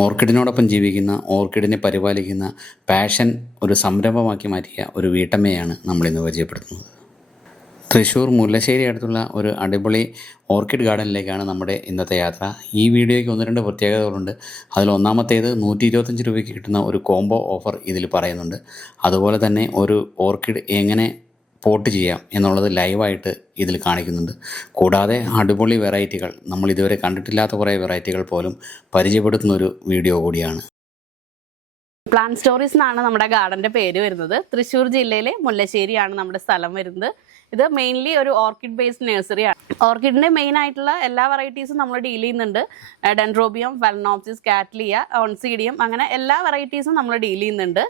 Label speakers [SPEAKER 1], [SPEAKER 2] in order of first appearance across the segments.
[SPEAKER 1] ഓർക്കിഡിനോടൊപ്പം ജീവിക്കുന്ന ഓർക്കിഡിനെ പരിപാലിക്കുന്ന പാഷൻ ഒരു സംരംഭമാക്കി മാറ്റിയ ഒരു വീട്ടമ്മയാണ് നമ്മളിന്ന് പരിചയപ്പെടുത്തുന്നത്. തൃശ്ശൂർ മുല്ലശ്ശേരി അടുത്തുള്ള ഒരു അടിപൊളി ഓർക്കിഡ് ഗാർഡനിലേക്കാണ് നമ്മുടെ ഇന്നത്തെ യാത്ര. ഈ വീഡിയോയ്ക്ക് ഒന്ന് രണ്ട് പ്രത്യേകതകളുണ്ട്. അതിൽ ഒന്നാമത്തേത് നൂറ്റി ഇരുപത്തഞ്ച് രൂപയ്ക്ക് കിട്ടുന്ന ഒരു കോംബോ ഓഫർ ഇതിൽ പറയുന്നുണ്ട്. അതുപോലെ തന്നെ ഒരു ഓർക്കിഡ് എങ്ങനെ പോട്ട് ചെയ്യാം എന്നുള്ളത് ലൈവായിട്ട് ഇതിൽ കാണിക്കുന്നുണ്ട്. കൂടാതെ അടിപൊളി വെറൈറ്റികൾ നമ്മൾ ഇതുവരെ കണ്ടിട്ടില്ലാത്ത കുറേ വെറൈറ്റികൾ പോലും പരിചയപ്പെടുത്തുന്ന ഒരു വീഡിയോ കൂടിയാണ്.
[SPEAKER 2] പ്ലാൻ സ്റ്റോറീസ് എന്നാണ് നമ്മുടെ ഗാർഡന്റെ പേര് വരുന്നത്. തൃശ്ശൂർ ജില്ലയിലെ മുല്ലശ്ശേരിയാണ് നമ്മുടെ സ്ഥലം വരുന്നത്. ഇത് മെയിൻലി ഒരു ഓർക്കിഡ് ബേസ്ഡ് നഴ്സറിയാണ് ഓർക്കിഡിന്റെ മെയിൻ ആയിട്ടുള്ള എല്ലാ വെറൈറ്റീസും നമ്മൾ ഡീൽ ചെയ്യുന്നുണ്ട്. ഡെൻഡ്രോബിയം ഫെലനോപ്സിസ് കാറ്റ്ലിയ ഓൺസീഡിയം അങ്ങനെ എല്ലാ വെറൈറ്റീസും നമ്മൾ ഡീൽ ചെയ്യുന്നുണ്ട്.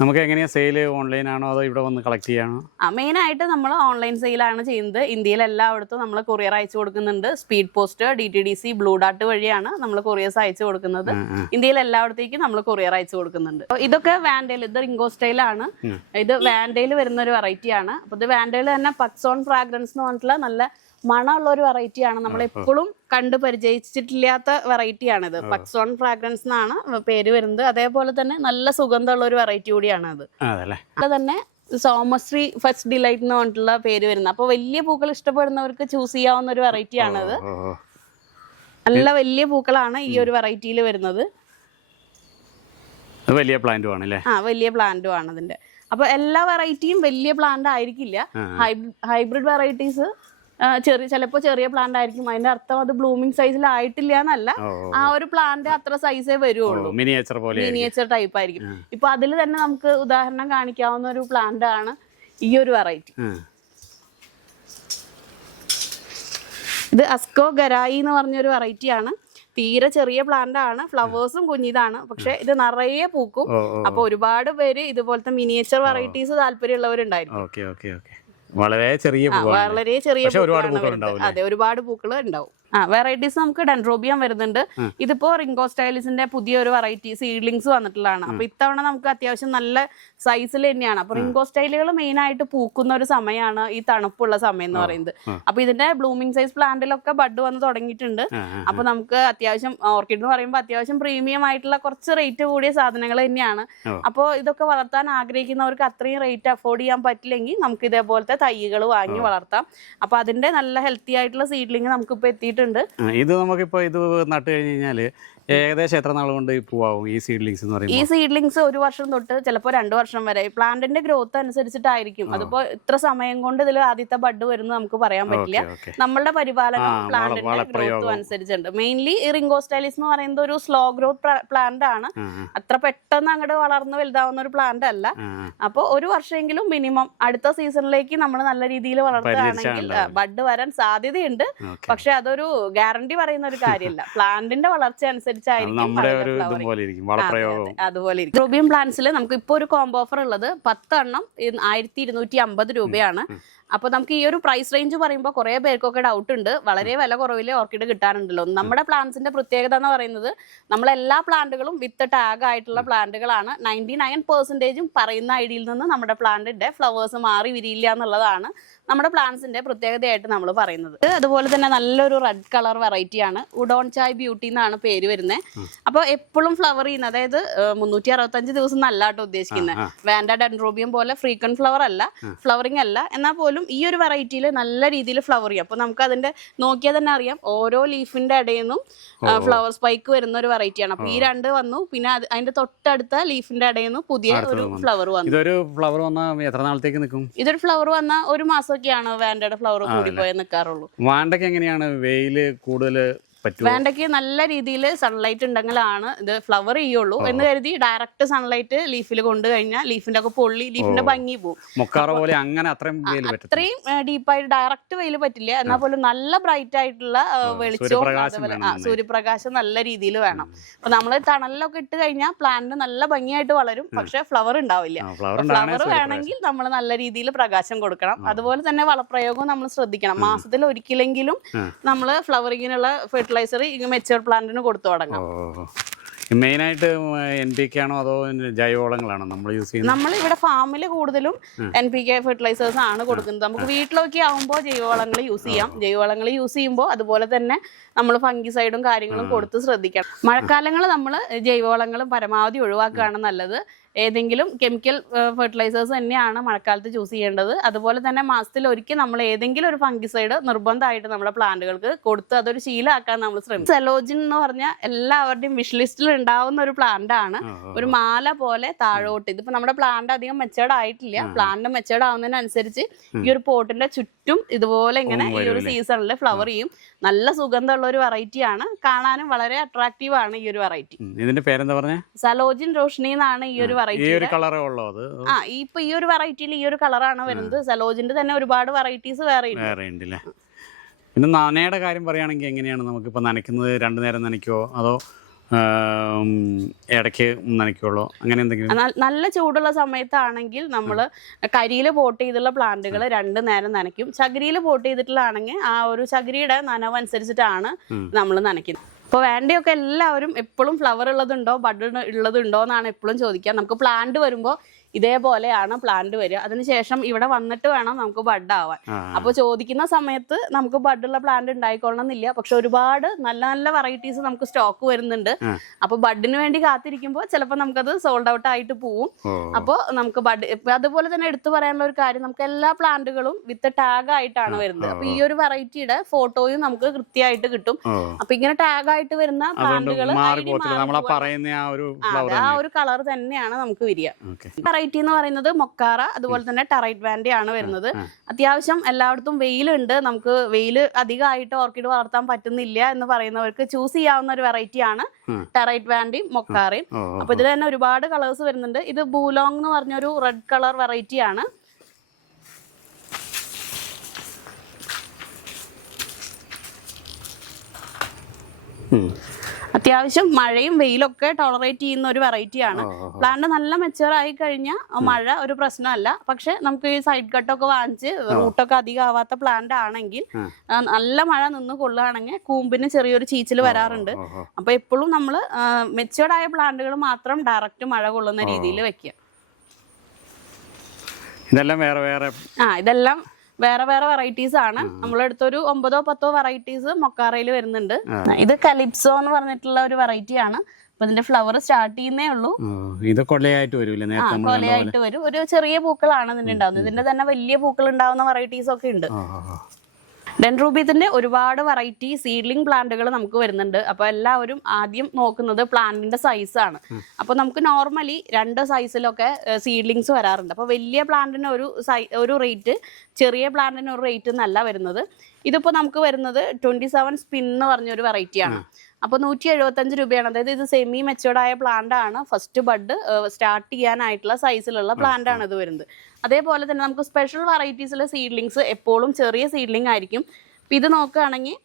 [SPEAKER 3] നമുക്ക് എങ്ങനെയാ സെയിൽ ഓൺലൈൻ ആണോ അതോ ഇവിടെ വന്ന് കളക്ട് ചെയ്യാണോ?
[SPEAKER 2] ആ മെയിൻ ആയിട്ട് നമ്മൾ ഓൺലൈൻ സെയിലാണ് ചെയ്യുന്നത്. ഇന്ത്യയിൽ എല്ലായിടത്തും നമ്മൾ കൊറിയർ അയച്ചു കൊടുക്കുന്നുണ്ട്. Speed post D T D C blue dot വഴിയാണ് നമ്മൾ കൊറിയേഴ്സ് അയച്ചു കൊടുക്കുന്നത്. ഇന്ത്യയിൽ എല്ലായിടത്തേക്കും നമ്മൾ കൊറിയർ അയച്ചു കൊടുക്കുന്നുണ്ട്. ഇതൊക്കെ വാൻഡേൽ ഇത് റിംഗോ സ്റ്റൈലാണ് ഇത് വാൻഡേൽ വരുന്ന ഒരു വെറൈറ്റി ആണ്. അപ്പൊ ഇത് വാൻഡേൽ തന്നെ പക്സോൺ ഫ്രാഗ്രൻസ് എന്ന് പറഞ്ഞിട്ടുള്ള നല്ല മണമുള്ള ഒരു വെറൈറ്റി ആണ്. നമ്മൾ എപ്പോഴും കണ്ട് പരിചയിച്ചിട്ടില്ലാത്ത വെറൈറ്റി ആണിത് പക്സോൺ ഫ്രാഗ്രൻസ് എന്നാണ് പേര് വരുന്നത്. അതേപോലെ തന്നെ നല്ല സുഗന്ധമുള്ള ഒരു വെറൈറ്റി കൂടിയാണ് അത് അത് തന്നെ സോമശ്രീ ഫസ്റ്റ് ഡിലൈറ്റ് എന്ന് പറഞ്ഞിട്ടുള്ള പേര് വരുന്നത്. അപ്പോൾ വലിയ പൂക്കൾ ഇഷ്ടപ്പെടുന്നവർക്ക് ചൂസ് ചെയ്യാവുന്ന ഒരു വെറൈറ്റി ആണത്. നല്ല വലിയ പൂക്കളാണ് ഈ ഒരു വെറൈറ്റിയിൽ വരുന്നത്.
[SPEAKER 3] വലിയ പ്ലാന്റും ആണ് അല്ലേ
[SPEAKER 2] ആ വലിയ പ്ലാന്റും ആണ് അതിന്റെ. അപ്പൊ എല്ലാ വെറൈറ്റിയും വലിയ പ്ലാന്റ് ആയിരിക്കില്ല. ഹൈബ്രിഡ് വെറൈറ്റീസ് ചെറിയ ചിലപ്പോൾ ചെറിയ പ്ലാന്റ് ആയിരിക്കും. അതിന്റെ അർത്ഥം അത് ബ്ലൂമിംഗ് സൈസിൽ ആയിട്ടില്ല എന്നല്ല ആ ഒരു പ്ലാന്റ് അത്ര സൈസേ വരുള്ളൂ
[SPEAKER 3] മിനിയേച്ചർ പോലെ
[SPEAKER 2] മിനിയേച്ചർ ടൈപ്പ് ആയിരിക്കും. ഇപ്പൊ അതിൽ തന്നെ നമുക്ക് ഉദാഹരണം കാണിക്കാവുന്ന ഒരു പ്ലാന്റ് ആണ് ഈ ഒരു വെറൈറ്റി ഇത് അസ്കോ ഗരായി എന്ന് പറഞ്ഞൊരു വെറൈറ്റി ആണ്. തീരെ ചെറിയ പ്ലാന്റ് ആണ്. ഫ്ലവേഴ്സും കുഞ്ഞിതാണ്. പക്ഷെ ഇത് നിറയെ പൂക്കും. അപ്പൊ ഒരുപാട് പേര് ഇതുപോലത്തെ മിനിയേച്ചർ വെറൈറ്റീസ് താല്പര്യമുള്ളവരുണ്ടായിരുന്നു
[SPEAKER 3] ഓക്കെ ഓക്കെ ഓക്കെ. വളരെ ചെറിയ
[SPEAKER 2] വളരെ ചെറിയ
[SPEAKER 3] ഒരുപാട്
[SPEAKER 2] പൂക്കളാണ്
[SPEAKER 3] പൂക്കൾ
[SPEAKER 2] വരുന്നത്.
[SPEAKER 3] ഉണ്ടാവും
[SPEAKER 2] അതെ ഒരുപാട് പൂക്കൾ ഉണ്ടാവും. ആ വെറൈറ്റീസ് നമുക്ക് ഡെൻഡ്രോബിയം വരുന്നുണ്ട്. ഇതിപ്പോ റിംഗോ സ്റ്റൈലിസിന്റെ പുതിയൊരു വെറൈറ്റി സീഡ്ലിങ്സ് വന്നിട്ടുള്ളതാണ്. അപ്പൊ ഇത്തവണ നമുക്ക് അത്യാവശ്യം നല്ല സൈസിൽ തന്നെയാണ്. അപ്പൊ റിംഗോ സ്റ്റൈലുകൾ മെയിൻ ആയിട്ട് പൂക്കുന്ന ഒരു സമയമാണ് ഈ തണുപ്പുള്ള സമയം എന്ന് പറയുന്നത്. അപ്പൊ ഇതിന്റെ ബ്ലൂമിംഗ് സൈസ് പ്ലാന്റിലൊക്കെ ബഡ് വന്ന് തുടങ്ങിയിട്ടുണ്ട്. അപ്പൊ നമുക്ക് അത്യാവശ്യം ഓർക്കിഡ് എന്ന് പറയുമ്പോൾ അത്യാവശ്യം പ്രീമിയം ആയിട്ടുള്ള കുറച്ച് റേറ്റ് കൂടിയ സാധനങ്ങൾ തന്നെയാണ്. അപ്പോൾ ഇതൊക്കെ വളർത്താൻ ആഗ്രഹിക്കുന്നവർക്ക് അത്രയും റേറ്റ് അഫോർഡ് ചെയ്യാൻ പറ്റില്ലെങ്കിൽ നമുക്ക് ഇതേപോലത്തെ തൈകൾ വാങ്ങി വളർത്താം. അപ്പൊ അതിന്റെ നല്ല ഹെൽത്തി ആയിട്ടുള്ള സീഡ്ലിംഗ് നമുക്ക് ഇപ്പൊ എത്തിയിട്ടുണ്ട്.
[SPEAKER 3] ഇത് നമുക്കിപ്പോ ഇത് നട്ട് കഴിഞ്ഞ് കഴിഞ്ഞാൽ ഏകദേശം എത്ര നാൾ കൊണ്ട് പൂവാകും ഈ സീഡ്ലിങ്സ് എന്ന്
[SPEAKER 2] ഈ
[SPEAKER 3] പറയുമ്പോൾ
[SPEAKER 2] സീഡ്ലിങ്സ് ഒരു വർഷം തൊട്ട് ചിലപ്പോൾ രണ്ട് വർഷം വരെ. പ്ലാന്റിന്റെ ഗ്രോത്ത് അനുസരിച്ചിട്ടായിരിക്കും. അതിപ്പോ ഇത്ര സമയം കൊണ്ട് ഇതിൽ ആദ്യത്തെ ബഡ് വരുന്നത് നമുക്ക് പറയാൻ പറ്റില്ല. നമ്മളുടെ പരിപാലനം പ്ലാന്റിന്റെ ഗ്രോത്ത്. അനുസരിച്ചുണ്ട് മെയിൻലി ഈ റിംഗോ സ്റ്റൈലിസ് എന്ന് പറയുന്നത് ഒരു സ്ലോ ഗ്രോത്ത് പ്ലാന്റ് ആണ്. അത്ര പെട്ടെന്ന് അങ്ങോട്ട് വളർന്ന് വലുതാവുന്ന ഒരു പ്ലാന്റ് അല്ല. അപ്പോൾ ഒരു വർഷമെങ്കിലും മിനിമം അടുത്ത സീസണിലേക്ക് നമ്മൾ നല്ല രീതിയിൽ വളർത്തുകയാണെങ്കിൽ ബഡ് വരാൻ സാധ്യതയുണ്ട്. പക്ഷെ അതൊരു ഗ്യാരണ്ടി പറയുന്ന ഒരു കാര്യമല്ല. പ്ലാന്റിന്റെ വളർച്ച അനുസരിച്ചായിരിക്കും
[SPEAKER 3] നമ്മുടെ ഒരു ഇതും
[SPEAKER 2] flowering.
[SPEAKER 3] പോലെ ഇരിക്കും
[SPEAKER 2] അതെ,
[SPEAKER 3] വളപ്രയോഗവും
[SPEAKER 2] അതെ, റൂബിയം പ്ലാന്റ്സിൽ നമുക്ക് ഇപ്പോൾ ഒരു കോംബോ ഓഫർ ഉള്ളത് പത്തെണ്ണം ആയിരത്തി ഇരുന്നൂറ്റി അമ്പത് രൂപയാണ്. അപ്പൊ നമുക്ക് ഈ ഒരു പ്രൈസ് റേഞ്ച് പറയുമ്പോൾ കുറേ പേർക്കൊക്കെ ഡൗട്ട് ഉണ്ട്. വളരെ വില കുറവിൽ ഓർക്കിഡ് കിട്ടാനുണ്ടല്ലോ നമ്മുടെ പ്ലാന്റ്സിന്റെ പ്രത്യേകത എന്ന് പറയുന്നത് നമ്മളെല്ലാ പ്ലാന്റുകളും വിത്ത് ടാഗ് ആയിട്ടുള്ള പ്ലാന്റുകളാണ് നയന്റി നയൻ പെർസെന്റേജും പറയുന്ന ഐഡിയിൽ നിന്ന് നമ്മുടെ പ്ലാന്റിന്റെ ഫ്ലവേഴ്സ് മാറി വിരിയില്ല എന്നുള്ളതാണ് നമ്മുടെ പ്ലാന്റ്സിന്റെ പ്രത്യേകതയായിട്ട് നമ്മൾ പറയുന്നത്. അതുപോലെ തന്നെ നല്ലൊരു റെഡ് കളർ വെറൈറ്റി ആണ്. ഉഡോൺ ചായ് ബ്യൂട്ടി എന്നാണ് പേര് വരുന്നത് അപ്പോൾ എപ്പോഴും ഫ്ലവർ ചെയ്യുന്ന അതായത് മുന്നൂറ്റി അറുപത്തഞ്ച് ദിവസം നല്ല കേട്ടോ ഉദ്ദേശിക്കുന്നത്
[SPEAKER 3] വേണ്ട
[SPEAKER 2] വാൻഡ ഡെൻഡ്രോബിയം പോലെ ഫ്രീക്വന്റ് ഫ്ലവർ അല്ല ഫ്ലവറിംഗ് അല്ല. എന്നാൽ പോലും ഈ ഒരു വെറൈറ്റിയിൽ നല്ല രീതിയിൽ ഫ്ലവർ ചെയ്യും. അപ്പോൾ നമുക്ക് അതിന്റെ നോക്കിയാൽ തന്നെ അറിയാം. ഓരോ ലീഫിന്റെ ഇടയിൽ നിന്നും ഫ്ലവർ സ്പൈക്ക് വരുന്ന ഒരു വെറൈറ്റിയാണ് അപ്പോൾ ഈ രണ്ട് വന്നു. പിന്നെ അതിന്റെ തൊട്ടടുത്ത ലീഫിന്റെ ഇടയിൽ നിന്നും പുതിയ ഒരു ഫ്ലവർ വന്നു.
[SPEAKER 3] ഇതൊരു ഫ്ലവർ വന്നാൽ എത്ര നാളത്തേക്ക് നിൽക്കും
[SPEAKER 2] ഇതൊരു ഫ്ലവർ വന്ന ഒരു മാസമൊക്കെയാണ് വാൻഡയുടെ ഫ്ലവർ കൂടി പോയാൽ നിൽക്കാറുള്ളൂ
[SPEAKER 3] വാണ്ടയ്ക്ക് എങ്ങനെയാണ് വെയിൽ കൂടുതൽ
[SPEAKER 2] വേണ്ടയ്ക്ക് നല്ല രീതിയിൽ സൺലൈറ്റ് ഉണ്ടെങ്കിലാണ് ഇത് ഫ്ലവർ ചെയ്യുള്ളൂ. എന്ന് കരുതി ഡയറക്റ്റ് സൺലൈറ്റ് ലീഫിൽ കൊണ്ടു കഴിഞ്ഞാൽ ലീഫിന്റെ ഒക്കെ പൊള്ളി ലീഫിന്റെ ഭംഗി പോകും
[SPEAKER 3] പോലെ അങ്ങനെ അത്രയും
[SPEAKER 2] അത്രയും ഡീപ്പായിട്ട് ഡയറക്റ്റ് വെയിൽ പറ്റില്ല. എന്നാൽ പോലും നല്ല ബ്രൈറ്റ് ആയിട്ടുള്ള വെളിച്ചവും
[SPEAKER 3] സൂര്യപ്രകാശം
[SPEAKER 2] അതേപോലെ ആ, സൂര്യപ്രകാശം നല്ല രീതിയിൽ വേണം. അപ്പൊ നമ്മൾ തണലിലൊക്കെ ഇട്ട് കഴിഞ്ഞാൽ പ്ലാന്റ് നല്ല ഭംഗിയായിട്ട് വളരും. പക്ഷെ ഫ്ലവർ ഉണ്ടാവില്ല.
[SPEAKER 3] ഫ്ലവർ
[SPEAKER 2] വേണമെങ്കിൽ നമ്മൾ നല്ല രീതിയിൽ പ്രകാശം കൊടുക്കണം. അതുപോലെ തന്നെ വളപ്രയോഗവും നമ്മൾ ശ്രദ്ധിക്കണം. മാസത്തിൽ ഒരിക്കലെങ്കിലും. നമ്മൾ ഫ്ലവറിങ്ങിനുള്ള ഫെർട്ടിലൈസർ മെച്ചൂർ പ്ലാന്റിന് കൊടുത്തു തുടങ്ങാം.
[SPEAKER 3] മെയിനായിട്ട് എൻ പി കെ ആണോ അതോ ജൈവവളങ്ങളാണോ നമ്മൾ യൂസ് ചെയ്യുന്നത്?
[SPEAKER 2] നമ്മൾ ഇവിടെ ഫാമിൽ കൂടുതലും എൻ പി കെ ഫെർട്ടിലൈസേഴ്സ് ആണ് കൊടുക്കുന്നത്. നമുക്ക് വീട്ടിലൊക്കെ ആവുമ്പോൾ ജൈവവളങ്ങൾ യൂസ് ചെയ്യാം. ജൈവവളങ്ങൾ യൂസ് ചെയ്യുമ്പോൾ അതുപോലെ തന്നെ നമ്മൾ ഫംഗിസൈഡും കാര്യങ്ങളും കൊടുത്ത് ശ്രദ്ധിക്കണം. മഴക്കാലങ്ങൾ നമ്മൾ ജൈവവളങ്ങൾ പരമാവധി ഒഴിവാക്കുകയാണ് നല്ലത്. ഏതെങ്കിലും കെമിക്കൽ ഫെർട്ടിലൈസേഴ്സ് തന്നെയാണ് മഴക്കാലത്ത് ചൂസ് ചെയ്യേണ്ടത്. അതുപോലെ തന്നെ മാസത്തിൽ ഒരിക്കൽ നമ്മൾ ഏതെങ്കിലും ഒരു ഫംഗിസൈഡ് നിർബന്ധമായിട്ട് നമ്മുടെ പ്ലാന്റുകൾക്ക് കൊടുത്ത് അതൊരു ശീലമാക്കാൻ നമ്മൾ ശ്രമിക്കും. സെലോജിൻ എന്ന് പറഞ്ഞാൽ എല്ലാവരുടെയും വിഷ് ലിസ്റ്റിൽ ഉണ്ടാവുന്ന ഒരു പ്ലാന്റ് ആണ്. ഒരു മാല പോലെ താഴോട്ട്. ഇതിപ്പോ നമ്മുടെ പ്ലാന്റ് അധികം മെച്ചേർഡ് ആയിട്ടില്ല. പ്ലാന്റ് മെച്ചേർഡ് ആവുന്നതിനനുസരിച്ച് ഈ ഒരു പോട്ടിന്റെ ചുറ്റും ഇതുപോലെ ഇങ്ങനെ ഈ ഒരു സീസണിൽ ഫ്ലവർ ചെയ്യും. നല്ല സുഗന്ധമുള്ള ഒരു വെറൈറ്റി ആണ്. കാണാനും വളരെ അട്രാക്റ്റീവ് ആണ് ഈ ഒരു വെറൈറ്റി
[SPEAKER 3] ഇതിന്റെ പേരെന്താ പറഞ്ഞ?
[SPEAKER 2] സലോജിൻ റോഷ്നി എന്നാണ് ഈ ഒരു
[SPEAKER 3] ഈ ഒരു കളറേ ഉള്ളൂ അത്.
[SPEAKER 2] ആ ഈ ഇപ്പൊ ഈ ഒരു വെറൈറ്റിയിൽ ഈ ഒരു കളറാണ് വരുന്നത്. സലോജിന്റെ തന്നെ ഒരുപാട് വെറൈറ്റീസ് വേറെ ഉണ്ട്.
[SPEAKER 3] വേറെ ഉണ്ടല്ലേ പിന്നെ നനയുടെ കാര്യം പറയുകയാണെങ്കിൽ എങ്ങനെയാണ് നമുക്കിപ്പോൾ നനയ്ക്കുന്നത്? രണ്ടു നേരം നനയ്ക്കുമോ അതോ ഇടയ്ക്ക് നനയ്ക്കുള്ളൂ അങ്ങനെ എന്തെങ്കിലും?
[SPEAKER 2] നല്ല ചൂടുള്ള സമയത്താണെങ്കിൽ നമ്മൾ കരിയിൽ പോട്ട് ചെയ്തുള്ള പ്ലാന്റുകൾ രണ്ട് നേരം നനയ്ക്കും. ചകിരിയിൽ പോട്ട് ചെയ്തിട്ടുള്ളതാണെങ്കിൽ ആ ഒരു ചകിരിയുടെ
[SPEAKER 3] നനവനുസരിച്ചിട്ടാണ്.
[SPEAKER 2] നമ്മൾ നനയ്ക്കുന്നത്. അപ്പോൾ വേണ്ടയൊക്കെ എല്ലാവരും എപ്പോഴും ഫ്ലവർ ഉള്ളതുണ്ടോ ബഡ് ഉള്ളതുണ്ടോ എന്നാണ് എപ്പോഴും ചോദിക്കുക. നമുക്ക് പ്ലാന്റ് വരുമ്പോൾ ഇതേപോലെയാണ് പ്ലാന്റ് വരിക. അതിനുശേഷം ഇവിടെ വന്നിട്ട് വേണം നമുക്ക് ബഡ് ആവാൻ. അപ്പൊ ചോദിക്കുന്ന സമയത്ത് നമുക്ക് ബഡുള്ള പ്ലാന്റ് ഉണ്ടായിക്കൊള്ളണം എന്നില്ല പക്ഷെ ഒരുപാട് നല്ല നല്ല വെറൈറ്റീസ് നമുക്ക് സ്റ്റോക്ക് വരുന്നുണ്ട്. അപ്പൊ ബഡിന് വേണ്ടി കാത്തിരിക്കുമ്പോൾ ചിലപ്പോൾ നമുക്കത് സോൾഡ് ഔട്ട് ആയിട്ട് പോവും. അപ്പോൾ നമുക്ക് ബഡ് അതുപോലെ തന്നെ എടുത്തു പറയാനുള്ള ഒരു കാര്യം നമുക്ക് എല്ലാ പ്ലാന്റുകളും വിത്ത് ടാഗ് ആയിട്ടാണ് വരുന്നത്. അപ്പൊ ഈ ഒരു വെറൈറ്റിയുടെ ഫോട്ടോയും നമുക്ക് കൃത്യമായിട്ട് കിട്ടും. അപ്പൊ ഇങ്ങനെ ടാഗ് ആയിട്ട് വരുന്ന പ്ലാന്റുകൾ
[SPEAKER 3] ആ ഒരു
[SPEAKER 2] കളർ തന്നെയാണ് നമുക്ക് വരിക. വെറൈറ്റി എന്ന് പറയുന്നത് മൊക്കാറ അതുപോലെ തന്നെ ടറൈറ്റ് വാൻഡി ആണ് വരുന്നത്. അത്യാവശ്യം എല്ലായിടത്തും വെയിലുണ്ട്. നമുക്ക് വെയിൽ അധികമായിട്ട് ഓർക്കിഡ് വളർത്താൻ പറ്റുന്നില്ല എന്ന് പറയുന്നവർക്ക് ചൂസ് ചെയ്യാവുന്ന ഒരു വെറൈറ്റി ആണ് ടറൈറ്റ് വാൻഡിയും മൊക്കാറയും. അപ്പൊ ഇതിൽ തന്നെ ഒരുപാട് കളേഴ്സ് വരുന്നുണ്ട്. ഇത് ബൂലോങ് എന്ന് പറഞ്ഞൊരു റെഡ് കളർ വെറൈറ്റി ആണ്.
[SPEAKER 3] ഉം.
[SPEAKER 2] അത്യാവശ്യം മഴയും വെയിലൊക്കെ ടോളറേറ്റ് ചെയ്യുന്ന ഒരു വെറൈറ്റി ആണ്.
[SPEAKER 3] ഓ, ഓ, ഓ.
[SPEAKER 2] പ്ലാന്റ് നല്ല മെച്ചുവർ ആയി കഴിഞ്ഞാൽ മഴ ഒരു പ്രശ്നമല്ല. പക്ഷെ നമുക്ക് ഈ സൈഡ് കട്ടൊക്കെ വാങ്ങിച്ച് റൂട്ടൊക്കെ അധികം ആവാത്ത പ്ലാന്റ് ആണെങ്കിൽ നല്ല മഴ നിന്ന് കൊള്ളുകയാണെങ്കിൽ കൂമ്പിന് ചെറിയൊരു ചീച്ചിൽ വരാറുണ്ട്. അപ്പൊ എപ്പോഴും നമ്മൾ മെച്ചുവർഡ് ആയ പ്ലാന്റുകൾ മാത്രം ഡയറക്റ്റ് മഴ കൊള്ളുന്ന രീതിയിൽ വെക്കുക.
[SPEAKER 3] ഇതെല്ലാം വേറെ വേറെ
[SPEAKER 2] ആ ഇതെല്ലാം വേറെ വേറെ വെറൈറ്റീസ് ആണ്. നമ്മളെടുത്തൊരു ഒമ്പതോ പത്തോ വെറൈറ്റീസ് മൊക്കാറയിൽ വരുന്നുണ്ട്. ഇത് കലിപ്സോ എന്ന് പറഞ്ഞിട്ടുള്ള ഒരു വെറൈറ്റി ആണ്. അപ്പൊ ഇതിന്റെ ഫ്ലവർ സ്റ്റാർട്ട് ചെയ്യുന്നേ ഉള്ളൂ.
[SPEAKER 3] ഇത് കൊലയായിട്ട് വരും
[SPEAKER 2] കൊലയായിട്ട് വരും. ഒരു ചെറിയ പൂക്കളാണ് ഇതിന്റെ ഉണ്ടാവുന്നത്. ഇതിന്റെ തന്നെ വലിയ പൂക്കൾ ഉണ്ടാവുന്ന വെറൈറ്റീസ് ഒക്കെ ഉണ്ട്.
[SPEAKER 3] ഓ.
[SPEAKER 2] ഒരുപാട് വെറൈറ്റി സീഡ്ലിംഗ് പ്ലാന്റുകൾ നമുക്ക് വരുന്നുണ്ട്. അപ്പോൾ എല്ലാവരും ആദ്യം നോക്കുന്നത് പ്ലാന്റിന്റെ സൈസാണ് അപ്പോൾ നമുക്ക് നോർമലി രണ്ട് സൈസിലൊക്കെ സീഡ്ലിങ്സ് വരാറുണ്ട്. അപ്പോൾ വലിയ പ്ലാന്റിന് ഒരു സൈ ഒരു റേറ്റ് ചെറിയ പ്ലാന്റിന് ഒരു റേറ്റ് എന്നല്ല വരുന്നത്. ഇതിപ്പോൾ നമുക്ക് വരുന്നത് ട്വന്റി സെവൻ സ്പിൻ എന്ന് പറഞ്ഞൊരു വെറൈറ്റിയാണ് അപ്പോൾ നൂറ്റി എഴുപത്തഞ്ച് രൂപയാണ്. അതായത് ഇത് സെമി മെച്ചുവേർഡ് ആയ പ്ലാന്റ് ആണ്. ഫസ്റ്റ് ബഡ് സ്റ്റാർട്ട് ചെയ്യാനായിട്ടുള്ള സൈസിലുള്ള പ്ലാന്റ് ആണ് ഇത് വരുന്നത്. അതേപോലെ തന്നെ നമുക്ക് സ്പെഷ്യൽ വെറൈറ്റീസിലെ സീഡ്ലിങ്സ് എപ്പോഴും ചെറിയ സീഡ്ലിംഗ് ആയിരിക്കും. ഇപ്പം ഇത് നോക്കുകയാണെങ്കിൽ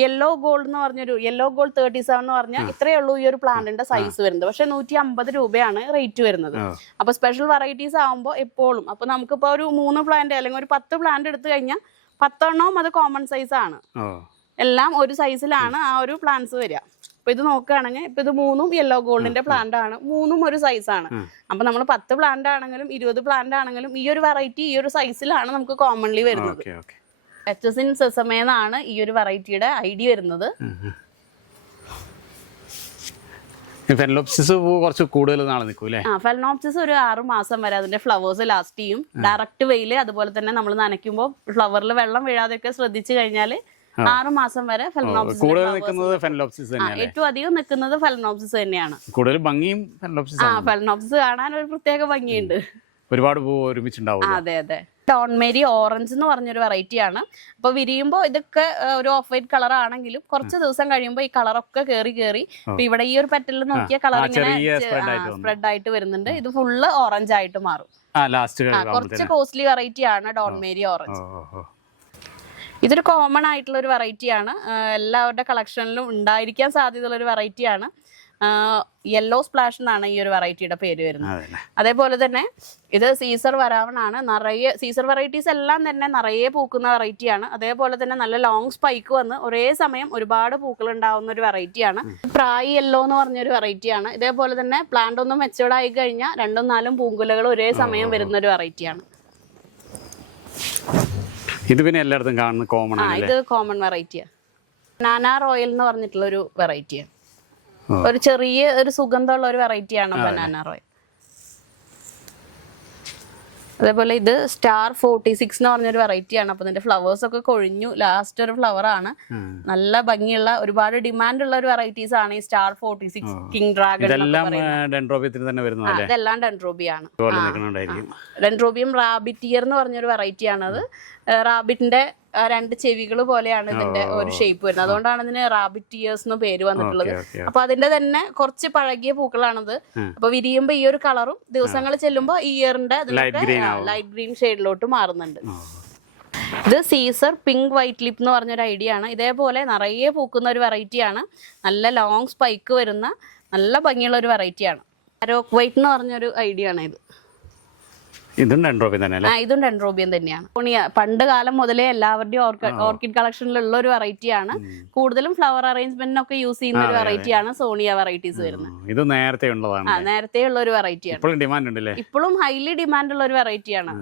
[SPEAKER 2] യെല്ലോ ഗോൾഡ് എന്ന് പറഞ്ഞൊരു യെല്ലോ ഗോൾഡ് തേർട്ടി സെവൻ എന്ന് പറഞ്ഞാൽ ഇത്രയേ ഉള്ളൂ ഈ ഒരു പ്ലാന്റിന്റെ സൈസ് വരുന്നത്. പക്ഷെ നൂറ്റി അമ്പത് രൂപയാണ് റേറ്റ് വരുന്നത്. അപ്പൊ സ്പെഷ്യൽ വെറൈറ്റീസ് ആകുമ്പോൾ എപ്പോഴും അപ്പൊ നമുക്കിപ്പോ ഒരു മൂന്ന് പ്ലാന്റ് അല്ലെങ്കിൽ ഒരു പത്ത് പ്ലാന്റ് എടുത്തു കഴിഞ്ഞാൽ പത്തെണ്ണവും അത് കോമൺ സൈസ് ആണ്. എല്ലാം ഒരു സൈസിലാണ് ആ ഒരു പ്ലാന്റ്സ് വരിക. അപ്പൊ ഇത് നോക്കുകയാണെങ്കിൽ ഇപ്പൊ ഇത് മൂന്നും യെല്ലോ ഗോൾഡിന്റെ പ്ലാന്റ് ആണ്. മൂന്നും ഒരു
[SPEAKER 3] സൈസാണ്
[SPEAKER 2] അപ്പൊ നമ്മൾ പത്ത് പ്ലാന്റ് ആണെങ്കിലും ഇരുപത് പ്ലാന്റ് ആണെങ്കിലും ഈ ഒരു വെറൈറ്റി ഈ ഒരു സൈസിലാണ് നമുക്ക് കോമൺലി വരുന്നത്. എച്ചസിൻ സെസമേന്നാണ് ഈ ഒരു വെറൈറ്റിയുടെ ഐഡിയ വരുന്നത്.
[SPEAKER 3] ഫെൻലോപ്സിസ് പൂ കുറച്ച് കൂടുതൽ നിൽക്കും അല്ലേ
[SPEAKER 2] ആ ഒരു ആറ് മാസം വരെ അതിന്റെ ഫ്ലവേഴ്സ് ലാസ്റ്റ് ചെയ്യും. ഡയറക്റ്റ് വെയിൽ അതുപോലെ തന്നെ നമ്മൾ നനയ്ക്കുമ്പോൾ ഫ്ലവറിൽ വെള്ളം വീഴാതെയൊക്കെ ശ്രദ്ധിച്ചു കഴിഞ്ഞാൽ ആറ് മാസം വരെ ഫലനോപ്സിസ്
[SPEAKER 3] കൂടുതൽ നിൽക്കുന്നത് ഫെൻലോപ്സിസ് തന്നെയാണ്
[SPEAKER 2] ഏറ്റവും അധികം നിൽക്കുന്നത് ഫെലനോപ്സിസ് തന്നെയാണ്.
[SPEAKER 3] കൂടുതൽ ഭംഗിയും ഫെൻലോപ്സിസ്
[SPEAKER 2] ആ ഫെലനോപ്സിസ് കാണാൻ ഒരു പ്രത്യേക ഭംഗിയുണ്ട്.
[SPEAKER 3] ഒരുപാട് പൂ ഒരുമിച്ചുണ്ടാവും
[SPEAKER 2] അതെ അതെ. ടോൺമേരി ഓറഞ്ച് എന്ന് പറഞ്ഞൊരു വെറൈറ്റി ആണ്. അപ്പൊ വിരിയുമ്പോൾ ഇതൊക്കെ ഒരു ഓഫ് വൈറ്റ് കളർ ആണെങ്കിലും കുറച്ച് ദിവസം കഴിയുമ്പോൾ ഈ കളറൊക്കെ കേറി ഇപ്പൊ ഇവിടെ ഈ ഒരു പെറ്റലിൽ നോക്കിയ കളർ ഇങ്ങനെ സ്പ്രെഡ് ആയിട്ട് വരുന്നുണ്ട്. ഇത് ഫുള്ള് ഓറഞ്ച് ആയിട്ട് മാറും. കുറച്ച് കോസ്റ്റ്ലി വെറൈറ്റി ആണ് ഡോൺമേരി ഓറഞ്ച്
[SPEAKER 3] ഓ ഓ ഓ.
[SPEAKER 2] ഇതൊരു കോമൺ ആയിട്ടുള്ള ഒരു വെറൈറ്റിയാണ് എല്ലാവരുടെ കളക്ഷനിലും ഉണ്ടായിരിക്കാൻ സാധ്യതയുള്ള ഒരു വെറൈറ്റിയാണ് യെല്ലോ സ്പ്ലാഷ് എന്നാണ് ഈ ഒരു വെറൈറ്റിയുടെ പേര് വരുന്നത്. അതേപോലെ തന്നെ ഇത് സീസർ വരാവണാണ് നിറയെ സീസർ വെറൈറ്റീസ് എല്ലാം തന്നെ നിറയെ പൂക്കുന്ന വെറൈറ്റിയാണ് അതേപോലെ തന്നെ നല്ല ലോങ് സ്പൈക്ക് വന്ന് ഒരേ സമയം ഒരുപാട് പൂക്കൾ ഉണ്ടാവുന്ന ഒരു വെറൈറ്റിയാണ് പ്രായി യെല്ലോ എന്ന് പറഞ്ഞൊരു വെറൈറ്റിയാണ് ഇതേപോലെ തന്നെ പ്ലാന്റ് ഒന്നും മെച്ചോർഡ് ആയി കഴിഞ്ഞാൽ രണ്ടും നാലും പൂങ്കുലകൾ ഒരേ സമയം വരുന്ന ഒരു വെറൈറ്റിയാണ്
[SPEAKER 3] ഇത് പിന്നെ എല്ലായിടത്തും കാണുന്ന കോമൺ
[SPEAKER 2] ആ
[SPEAKER 3] ആണ്
[SPEAKER 2] ഇത് കോമൺ വെറൈറ്റിയാണ് നാനാ റോയൽ എന്ന് പറഞ്ഞിട്ടുള്ള ഒരു വെറൈറ്റിയാണ്. ഒരു ചെറിയ ഒരു സുഗന്ധമുള്ള ഒരു വെറൈറ്റിയാണ് ബനാന റോയൽ അതേപോലെ ഇത് സ്റ്റാർ ഫോർട്ടി സിക്സ് എന്ന് പറഞ്ഞൊരു വെറൈറ്റിയാണ് അപ്പൊ ഇതിന്റെ ഫ്ലവേഴ്സ് ഒക്കെ കൊഴിഞ്ഞു. ലാസ്റ്റ് ഒരു ഫ്ലവർ ആണ്. നല്ല ഭംഗിയുള്ള ഒരുപാട് ഡിമാൻഡ് ഉള്ള ഒരു വെറൈറ്റീസ് ആണ് ഈ star forty six king dragon
[SPEAKER 3] ഇതെല്ലാം ഡെൻഡ്രോപ്യത്തിൽ തന്നെ
[SPEAKER 2] ഇതെല്ലാം ഡെൻഡ്രോബിയാണ്
[SPEAKER 3] നിൽക്കണുണ്ടായിരിക്കും
[SPEAKER 2] ഡെൻഡ്രോബിയം റാബിറ്റിയർ എന്ന് പറഞ്ഞൊരു വെറൈറ്റി ആണത്. റാബിറ്റിന്റെ രണ്ട് ചെവികൾ പോലെയാണ് ഇതിന്റെ ഒരു ഷേപ്പ് വരുന്നത്. അതുകൊണ്ടാണ് ഇതിന് റാബിറ്റ് ഇയേഴ്സ് എന്ന് പേര് വന്നിട്ടുള്ളത്. അപ്പൊ അതിന്റെ തന്നെ കുറച്ച് പഴകിയ പൂക്കളാണത്. അപ്പൊ വിരിയുമ്പോ ഈ ഒരു കളറും ദിവസങ്ങൾ ചെല്ലുമ്പോ ഈ ഇയറിന്റെ ലൈറ്റ് ഗ്രീൻ ഷെയ്ഡിലോട്ട് മാറുന്നുണ്ട്. ഇത് സീസർ പിങ്ക് വൈറ്റ് ലിപ്പ് എന്ന് പറഞ്ഞൊരു ഐഡിയ ആണ്. ഇതേപോലെ നിറയെ പൂക്കുന്ന ഒരു വെറൈറ്റി ആണ്. നല്ല ലോങ് സ്പൈക്ക് വരുന്ന നല്ല ഭംഗിയുള്ള ഒരു വെറൈറ്റി ആണ്. റോക്ക് വൈറ്റ് എന്ന് പറഞ്ഞൊരു ഐഡിയ ആണ് ഇത്.
[SPEAKER 3] ഇതും ഡെൻഡ്രോപ്യം തന്നെ
[SPEAKER 2] ഇതും തന്നെയാണ്. ഉണിയ പണ്ട് കാലം മുതലേ എല്ലാവരുടെയും ഓർക്കിഡ് കളക്ഷനിലുള്ള ഒരു വെറൈറ്റി ആണ്. കൂടുതലും ഫ്ലവർ അറേഞ്ച്മെന്റിനൊക്കെ യൂസ് ചെയ്യുന്ന ഒരു വെറൈറ്റി ആണ് സോണിയ വെറൈറ്റീസ് വരുന്നത്.
[SPEAKER 3] ഇത് നേരത്തെ ഉള്ളതാണ്
[SPEAKER 2] നേരത്തെ ഉള്ള ഒരു വെറൈറ്റി ആണ്.
[SPEAKER 3] ഡിമാൻഡ് ഉണ്ടല്ലേ?
[SPEAKER 2] ഇപ്പോഴും ഹൈലി ഡിമാൻഡ് ഉള്ള ഒരു വെറൈറ്റി ആണ്.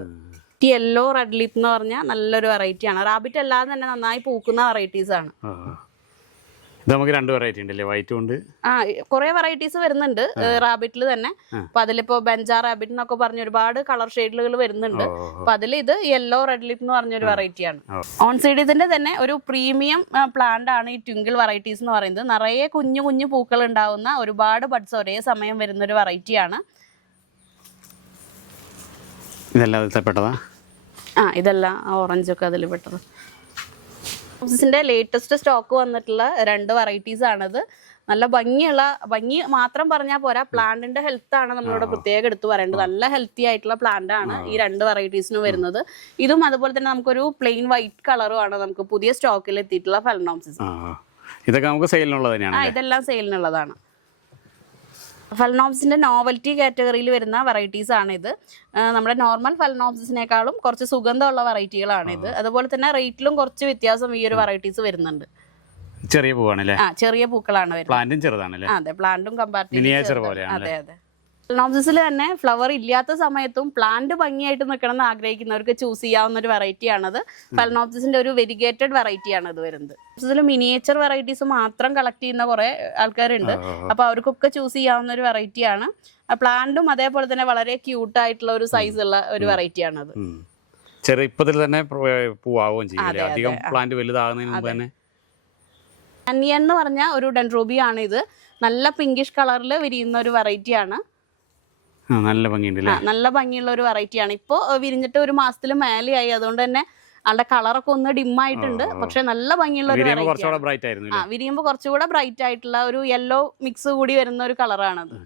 [SPEAKER 2] യെല്ലോ റെഡ് ലിപ്പ് എന്ന് പറഞ്ഞാൽ നല്ലൊരു വെറൈറ്റി ആണ്. റാബിറ്റ് അല്ലാതെ തന്നെ നന്നായി പൂക്കുന്ന വെറൈറ്റീസ് ആണ്.
[SPEAKER 3] ഇത് നമുക്ക് രണ്ട് വെറൈറ്റി ഉണ്ടല്ലേ? വൈറ്റും ഉണ്ട്.
[SPEAKER 2] ആ കുറെ വെറൈറ്റീസ് വരുന്നുണ്ട്. റാബിറ്റിൽ തന്നെ. അപ്പൊ അതിലിപ്പോ ബെഞ്ചാ റാബിറ്റ് എന്നൊക്കെ പറഞ്ഞ ഒരുപാട് കളർ ഷെയ്ഡുകൾ വരുന്നുണ്ട്. അപ്പൊ അതിൽ ഇത് യെല്ലോ റെഡ് ലിപ്പ് എന്ന് പറഞ്ഞൊരു വെറൈറ്റി ആണ്.
[SPEAKER 3] ഓ.
[SPEAKER 2] ഓൺ സീഡീസിന്റെ തന്നെ ഒരു പ്രീമിയം പ്ലാന്റ് ആണ് ഈ ട്വിങ്കിൾ വെറൈറ്റീസ് എന്ന് പറയുന്നത്. നിറയെ കുഞ്ഞു കുഞ്ഞു പൂക്കൾ ഉണ്ടാവുന്ന ഒരുപാട് ബഡ്സ് ഒരേ സമയം വരുന്ന ഒരു വെറൈറ്റി ആണ്.
[SPEAKER 3] ഇതെല്ലാം അതിൽപ്പെട്ടതാ
[SPEAKER 2] ആ ഇതെല്ലാം ഓറഞ്ചൊക്കെ അതിൽ പെട്ടത്. ന്റെ ലേറ്റസ്റ്റ് സ്റ്റോക്ക് വന്നിട്ടുള്ള രണ്ട് വെറൈറ്റീസ് ആണിത്. നല്ല ഭംഗിയുള്ള ഭംഗി മാത്രം പറഞ്ഞാൽ പോരാ പ്ലാന്റിന്റെ ഹെൽത്ത് ആണ് നമ്മളിവിടെ പ്രത്യേകം എടുത്തു പറയേണ്ടത്. നല്ല ഹെൽത്തി ആയിട്ടുള്ള പ്ലാന്റ് ആണ് ഈ രണ്ട് വെറൈറ്റീസിനും വരുന്നത്. ഇതും അതുപോലെ തന്നെ നമുക്കൊരു പ്ലെയിൻ വൈറ്റ് കളറും ആണ് നമുക്ക് പുതിയ സ്റ്റോക്കിൽ എത്തിയിട്ടുള്ള ഫലനോംസിസ്.
[SPEAKER 3] ഇതൊക്കെ നമുക്ക് സെയിലിനുള്ളത് തന്നെയാണ്
[SPEAKER 2] ആ ഇതെല്ലാം സെയിലിനുള്ളതാണ് ഫലനോപ്സിന്റെ നോവൽറ്റി കാറ്റഗറിയിൽ വരുന്ന വെറൈറ്റീസ് ആണിത്. ഇത് നമ്മുടെ നോർമൽ ഫലനോപ്സിനേക്കാളും കുറച്ച് സുഗന്ധമുള്ള വെറൈറ്റികളാണിത് അതുപോലെ തന്നെ റേറ്റിലും കുറച്ച് വ്യത്യാസം ഈ ഒരു വെറൈറ്റീസ് വരുന്നുണ്ട്.
[SPEAKER 3] ചെറിയ പൂവാണല്ലേ?
[SPEAKER 2] ആ ചെറിയ പൂക്കളാണ്
[SPEAKER 3] പ്ലാന്റും ചെറുതാണല്ലേ?
[SPEAKER 2] അതെ പ്ലാന്റും
[SPEAKER 3] പോലെയാണല്ലേ?
[SPEAKER 2] അതെ അതെ. ഫലനോപ്സിൽ തന്നെ ഫ്ലവർ ഇല്ലാത്ത സമയത്തും പ്ലാന്റ് ഭംഗിയായിട്ട് നിൽക്കണം എന്ന് ആഗ്രഹിക്കുന്നവർക്ക് ചൂസ് ചെയ്യാവുന്ന ഒരു വെറൈറ്റി ആണത് ഒരു വെരിഗേറ്റഡ് വെറൈറ്റി ആണ് ഇത് വരുന്നത്. ഇതിൽ മിനിയേച്ചർ വെറൈറ്റീസ് മാത്രം കളക്ട് ചെയ്യുന്ന കുറെ ആൾക്കാരുണ്ട്. അപ്പൊ അവർക്കൊക്കെ ചൂസ് ചെയ്യാവുന്ന ഒരു വെറൈറ്റി ആണ് പ്ലാന്റും അതേപോലെ തന്നെ വളരെ ക്യൂട്ട് ആയിട്ടുള്ള ഒരു സൈസ് ഉള്ള ഒരു വെറൈറ്റി ആണത്.
[SPEAKER 3] ചെറുപ്പത്തിൽ തന്നെ പൂവാവുകയും ചെയ്യും അധികം പ്ലാന്റ് വലുതാകുന്നതിന് മുമ്പ് തന്നെ?
[SPEAKER 2] അനിയൻ എന്ന് പറഞ്ഞ ഒരു ഡെൻഡ്രോബി ആണ് ഇത് നല്ല പിങ്കിഷ് കളറിൽ വിരിയുന്ന ഒരു വെറൈറ്റി ആണ്.
[SPEAKER 3] നല്ല ഭംഗിയുണ്ട്
[SPEAKER 2] നല്ല ഭംഗിയുള്ള ഒരു വെറൈറ്റിയാണ് ഇപ്പോൾ വിരിഞ്ഞിട്ട് ഒരു മാസത്തിൽ മേലെയായി. അതുകൊണ്ട് തന്നെ ആളുടെ കളറൊക്കെ ഒന്ന് ഡിം ആയിട്ടുണ്ട് പക്ഷെ നല്ല ഭംഗിയുള്ള ഒരു വെറൈറ്റി ആ വിരിയുമ്പോൾ കുറച്ചുകൂടെ ബ്രൈറ്റ് ആയിട്ടുള്ള ഒരു യെല്ലോ മിക്സ് കൂടി വരുന്ന ഒരു കളറാണത്.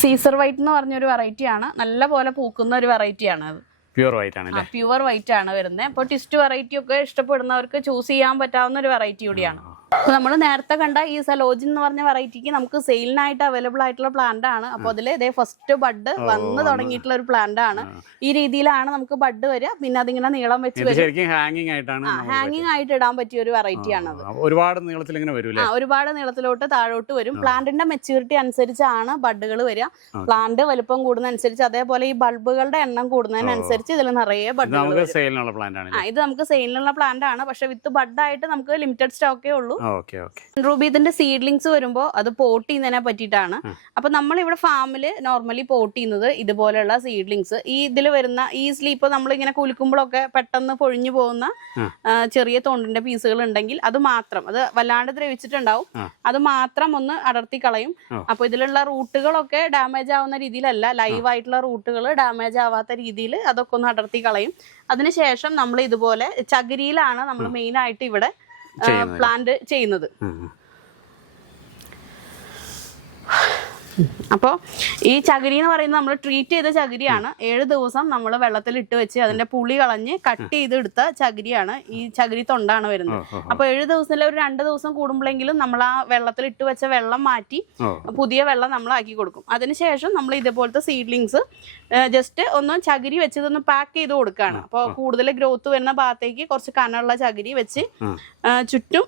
[SPEAKER 2] സീസർ വൈറ്റ് എന്ന് പറഞ്ഞൊരു വെറൈറ്റി ആണ് നല്ല പോലെ പൂക്കുന്ന ഒരു വെറൈറ്റിയാണ് അത്.
[SPEAKER 3] പ്യൂർ വൈറ്റ് ആണല്ലേ
[SPEAKER 2] പ്യുവർ വൈറ്റ് ആണ് വരുന്നത്. അപ്പോൾ ടിസ്റ്റ് വെറൈറ്റി ഒക്കെ ഇഷ്ടപ്പെടുന്നവർക്ക് ചൂസ് ചെയ്യാൻ പറ്റാവുന്ന ഒരു വെറൈറ്റി കൂടിയാണ്. നമ്മൾ നേരത്തെ കണ്ട ഈ സലോജിൻ എന്ന് പറഞ്ഞ വെറൈറ്റിക്ക് നമുക്ക് സെയിലിനായിട്ട് അവൈലബിൾ ആയിട്ടുള്ള പ്ലാന്റ് ആണ്. അപ്പോൾ അതിൽ ഇതേ ഫസ്റ്റ് ബഡ് വന്ന് തുടങ്ങിയിട്ടുള്ള ഒരു പ്ലാന്റ് ആണ്. ഈ രീതിയിലാണ് നമുക്ക് ബഡ് വരിക. പിന്നെ അതിങ്ങനെ നീളം വെച്ച്
[SPEAKER 3] ശരിക്കും ഹാങ്ങിങ് ആയിട്ടാണ്
[SPEAKER 2] ഹാങ്ങിങ് ആയിട്ട് ഇടാൻ പറ്റിയ ഒരു വെറൈറ്റി
[SPEAKER 3] ആണ് ഒരുപാട് നീളത്തിൽ ഇങ്ങനെ വരും
[SPEAKER 2] ആ ഒരുപാട് നീളത്തിലോട്ട് താഴോട്ട് വരും. പ്ലാന്റിന്റെ മെച്യൂരിറ്റി അനുസരിച്ചാണ് ബഡുകൾ വരിക. പ്ലാന്റ് വലുപ്പം കൂടുന്നതനുസരിച്ച് അതേപോലെ ഈ ബൾബുകളുടെ എണ്ണം കൂടുന്നതിനനുസരിച്ച് ഇതിൽ നിറയെ ബഡ്
[SPEAKER 3] നമുക്ക് സെയിലിനുള്ള പ്ലാന്റ് ആണ്
[SPEAKER 2] ഇത് നമുക്ക് സെയിലിനുള്ള പ്ലാന്റ് ആണ്. പക്ഷെ വിത്ത് ബഡ് ആയിട്ട് നമുക്ക് ലിമിറ്റഡ് സ്റ്റോക്കേ ഉള്ളൂ. റൂബി ഇതിന്റെ സീഡ്ലിങ്സ് വരുമ്പോ അത് പോട്ട് ചെയ്യുന്നതിനെ പറ്റിയിട്ടാണ്. അപ്പൊ നമ്മൾ ഇവിടെ ഫാമിൽ നോർമലി പോട്ട് ചെയ്യുന്നത് ഇതുപോലെയുള്ള സീഡ്ലിങ്സ്. ഈ ഇതിൽ വരുന്ന ഈ ഇപ്പൊ നമ്മൾ ഇങ്ങനെ കുലുക്കുമ്പോഴൊക്കെ പെട്ടെന്ന് പൊഴിഞ്ഞു പോകുന്ന ചെറിയ തൊണ്ടിന്റെ പീസുകൾ ഉണ്ടെങ്കിൽ അത് മാത്രം അത് വല്ലാണ്ട് ദ്രവിച്ചിട്ടുണ്ടാവും. അത് മാത്രം ഒന്ന് അടർത്തി കളയും. അപ്പൊ ഇതിലുള്ള റൂട്ടുകളൊക്കെ ഡാമേജ് ആവുന്ന രീതിയിലല്ല ലൈവ് ആയിട്ടുള്ള റൂട്ടുകൾ ഡാമേജ് ആവാത്ത രീതിയിൽ അതൊക്കെ ഒന്ന് അടർത്തി കളയും. അതിനുശേഷം നമ്മൾ ഇതുപോലെ ചകിരിയിലാണ് നമ്മൾ മെയിൻ ആയിട്ട് ഇവിടെ. പ്ലാന്റ് ചെയ്യുന്നത്. അപ്പോൾ ഈ ചകിരി എന്ന് പറയുന്നത് നമ്മൾ ട്രീറ്റ് ചെയ്ത ചകിരിയാണ്. ഏഴ് ദിവസം നമ്മൾ വെള്ളത്തിൽ ഇട്ട് വെച്ച് അതിന്റെ പുളി കളഞ്ഞ് കട്ട് ചെയ്ത് എടുത്ത ചകിരിയാണ്. ഈ ചകിരി തൊണ്ടാണ് വരുന്നത്. അപ്പോൾ ഏഴ് ദിവസത്തിലെ ഒരു രണ്ട് ദിവസം കൂടുമ്പോഴെങ്കിലും നമ്മൾ ആ വെള്ളത്തിൽ ഇട്ട് വെച്ച വെള്ളം മാറ്റി പുതിയ വെള്ളം നമ്മൾ ആക്കി കൊടുക്കും അതിനുശേഷം നമ്മൾ ഇതുപോലത്തെ സീഡ്ലിങ്സ് ജസ്റ്റ് ഒന്ന് ചകിരി വെച്ച് ഇതൊന്ന് പാക്ക് ചെയ്ത് കൊടുക്കുകയാണ് അപ്പോൾ കൂടുതൽ ഗ്രോത്ത് വരുന്ന ഭാഗത്തേക്ക് കുറച്ച് കനമുള്ള ചകിരി വെച്ച് ചുറ്റും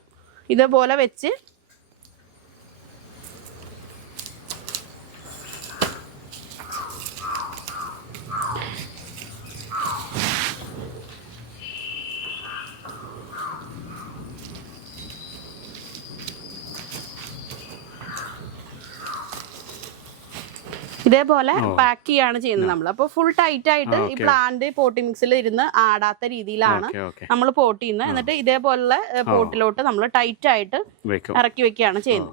[SPEAKER 2] ഇതുപോലെ വെച്ച് ഇതേപോലെ പാക്ക് ചെയ്യാണ് ചെയ്യുന്നത് നമ്മൾ അപ്പോൾ ഫുൾ ടൈറ്റ് ആയിട്ട് ഈ പ്ലാന്റ് പോട്ടി മിക്സിൽ ഇരുന്ന് ആടാത്ത രീതിയിലാണ് നമ്മൾ പോട്ട് ചെയ്യുന്നത്. എന്നിട്ട് ഇതേപോലെ പോട്ടിലോട്ട് നമ്മൾ ടൈറ്റ് ആയിട്ട് ഇറക്കി വെക്കുകയാണ് ചെയ്യുന്നത്.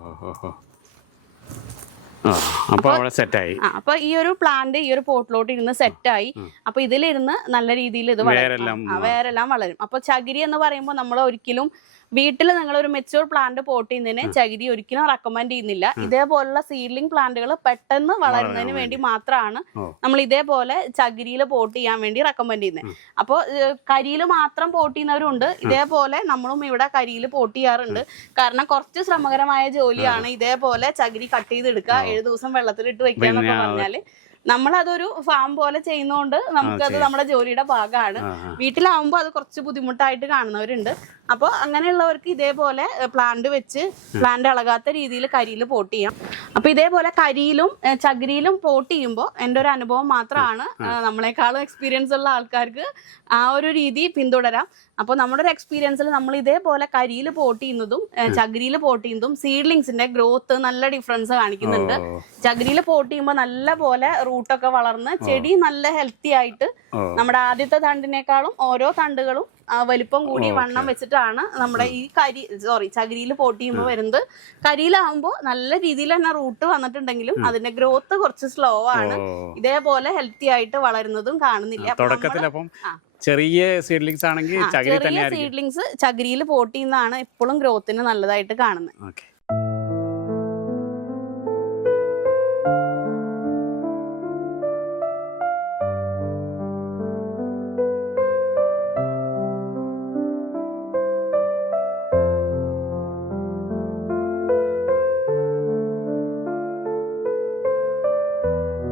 [SPEAKER 3] സെറ്റായി
[SPEAKER 2] അപ്പൊ ഈ ഒരു പ്ലാന്റ് ഈ ഒരു പോട്ടിലോട്ട് ഇരുന്ന് സെറ്റായി അപ്പൊ ഇതിലിരുന്ന് നല്ല രീതിയിൽ ഇത് വളരും. വേറെല്ലാം വേരെല്ലാം വളരും. അപ്പൊ ചകിരി എന്ന് പറയുമ്പോൾ നമ്മൾ ഒരിക്കലും വീട്ടിൽ നിങ്ങൾ ഒരു മെച്ചൂർ പ്ലാന്റ് പോട്ട് ചെയ്യുന്നതിന് ചകിരി ഒരിക്കലും റെക്കമെൻഡ് ചെയ്യുന്നില്ല. ഇതേപോലുള്ള സീഡ്ലിംഗ് പ്ലാന്റുകൾ പെട്ടെന്ന് വളരുന്നതിന് വേണ്ടി മാത്രമാണ് നമ്മൾ ഇതേപോലെ ചകിരിയിൽ പോട്ട് ചെയ്യാൻ വേണ്ടി റെക്കമെൻഡ് ചെയ്യുന്നത് അപ്പോൾ കരിയിൽ മാത്രം പോട്ട് ചെയ്യുന്നവരുണ്ട്. ഇതേപോലെ നമ്മളും ഇവിടെ കരിയിൽ പോട്ട് ചെയ്യാറുണ്ട്. കാരണം കുറച്ച് ശ്രമകരമായ ജോലിയാണ് ഇതേപോലെ ചകിരി കട്ട് ചെയ്തെടുക്കുക ഏഴ് ദിവസം വെള്ളത്തിലിട്ട് വെക്കുക എന്നൊക്കെ പറഞ്ഞാൽ. നമ്മളതൊരു ഫാം പോലെ ചെയ്യുന്നതുകൊണ്ട് നമുക്കത് നമ്മുടെ ജോലിയുടെ ഭാഗമാണ്. വീട്ടിലാവുമ്പോൾ അത് കുറച്ച് ബുദ്ധിമുട്ടായിട്ട് കാണുന്നവരുണ്ട്. അപ്പോൾ അങ്ങനെയുള്ളവർക്ക് ഇതേപോലെ പ്ലാന്റ് വെച്ച് പ്ലാന്റ് ഇളകാത്ത രീതിയിൽ കരിയിൽ പോട്ട് ചെയ്യാം. അപ്പൊ ഇതേപോലെ കരിയിലും ചകിരിയിലും പോട്ട് ചെയ്യുമ്പോൾ എന്റെ ഒരു അനുഭവം മാത്രമാണ് നമ്മളെക്കാളും എക്സ്പീരിയൻസ് ഉള്ള ആൾക്കാർക്ക് ആ ഒരു രീതി പിന്തുടരാം. അപ്പോൾ നമ്മുടെ ഒരു എക്സ്പീരിയൻസിൽ നമ്മൾ ഇതേപോലെ കരിയിൽ പോട്ട് ചെയ്യുന്നതും ചകിരിയിൽ പോട്ട് ചെയ്യുന്നതും സീഡ്ലിങ്സിന്റെ ഗ്രോത്ത് നല്ല ഡിഫറൻസ് കാണിക്കുന്നുണ്ട്. ചകിരിയിൽ പോട്ട് ചെയ്യുമ്പോൾ നല്ല പോലെ റൂട്ടൊക്കെ വളർന്ന് ചെടി നല്ല ഹെൽത്തി ആയിട്ട് നമ്മുടെ ആദ്യത്തെ തണ്ടിനേക്കാളും ഓരോ തണ്ടുകളും വലിപ്പം കൂടി വണ്ണം വെച്ചിട്ടാണ് നമ്മുടെ ഈ കരി സോറി ചകിരിയിൽ പോട്ട് ചെയ്യുമ്പോൾ വരുന്നത്. കരിയിലാവുമ്പോൾ നല്ല രീതിയിൽ തന്നെ റൂട്ട് വന്നിട്ടുണ്ടെങ്കിലും അതിന്റെ ഗ്രോത്ത് കുറച്ച് സ്ലോ ആണ്. ഇതേപോലെ ഹെൽത്തി ആയിട്ട് വളരുന്നതും കാണുന്നില്ല.
[SPEAKER 3] തുടക്കത്തിൽ അപ്പം ചെറിയ സീഡ്ലിങ്സ് ആണെങ്കിൽ
[SPEAKER 2] ചെറിയ സീഡ്ലിങ്സ് ചകിരിയിൽ പോട്ട് ചെയ്യുന്നതാണ് എപ്പോഴും ഗ്രോത്തിന് നല്ലതായിട്ട് കാണുന്നത്.